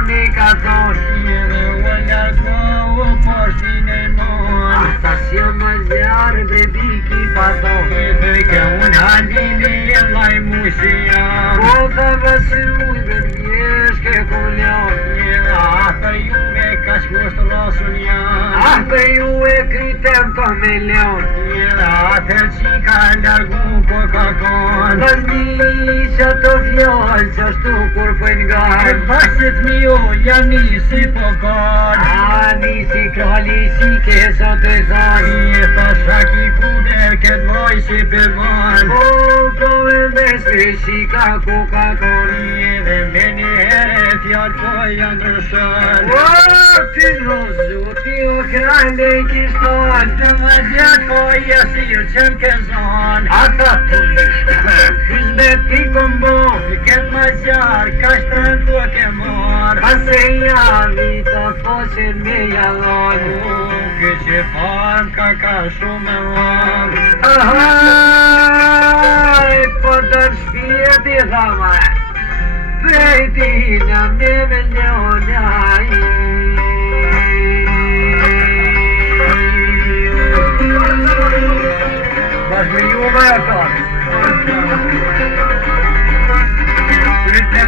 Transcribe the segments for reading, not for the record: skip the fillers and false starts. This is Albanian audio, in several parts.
unë I ka thonë Edhe u largohu poshtin e mon Ata si më zjarë bre biki pa thonë Edhe ke unë halini e laj mushia Po të vësë ujë dhe mjeshke kullon Ata juve ka shkusht rosun janë Ah për ju e krytem për milion Atër që ka largu po ka konë Vëzni që të fjallë që shtu kur për nga Basit mi o janë nisi po konë A nisi krali si ke sot e thonë Ta shaki kuder këtë vaj si për vanë Po e besë shi ka ku ka konë Dhe me një herë fjallë po janë ndryshën O ty rozu ti o krande I kishton Të më gjatë po jesi ju qëm ke zonë Ata të mishtë Hyzbet ti kombo Këtë më gjarë ka shtërën po ke morë Ase javi të fosin me jalon Këtë që farmë ka shumë lëmë Ahaj, po të shpirti thama Prejtina me miliona Bash me ju me e tonë Kryt në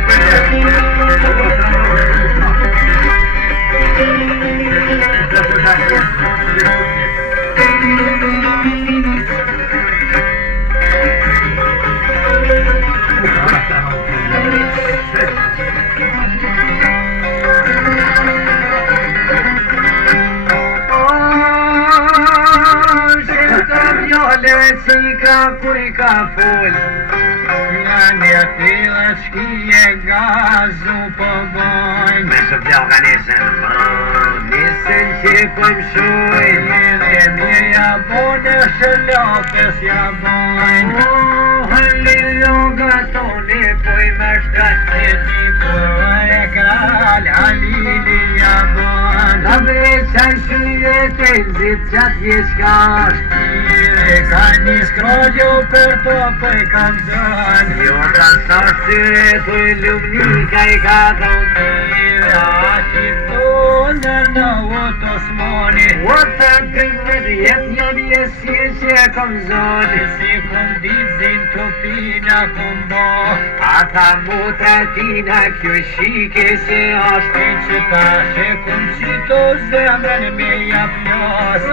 Si ka kuj ka full Janë e tila shkije gazu po bojnë Me së pjau ka nisën Nisën që pojmë shuj Edhe mirja bone shëllopes ja bojnë Halli loga toni pojmë shtat E ti për e kral halili ja bojnë Në veçaj shuj e të nëzit qatë vjeshkasht E ka një skrodjo për to për i kam dënë Jo ka sasë të lumni ka I ka thonë A që tonë në otosmoni O të dëngët jetë janë jesi që e kom zonë Si kom ditë zin tropina kom bo Ata mutra tina kjo shike se ashtë Që ta që kom qito zemrën me ja plos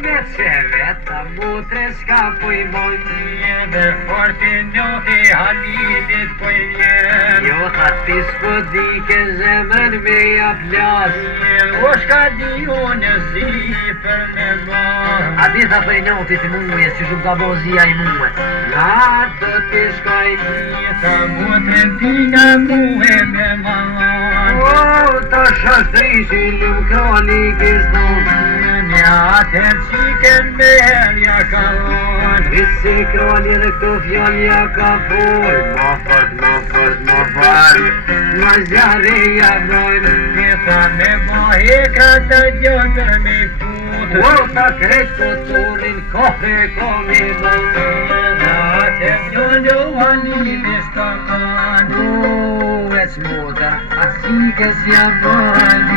Në që veta mutre s'ka po I mojnë Edhe forti në e halilit po I vjen Jo tha ti s'po di ke zemrën me ja plas O shka di unë zi për me bo A di tha për I notit muë si shumë ka bozia I muë Na do t'i shkoj Ta mutren tina muhe me malon O ta shastri si lumë krali kiston Një atër qiken me herja kalon Visi krali dhe këto fjallja ka full Ma fort Ma zjarë ja brojnë Këta me boheka të gjotër me fut O ta krejt koturin kohë komi bëllë Atër gjollo halilis të kanë O, e s'mota, a si ke s'ja bëllë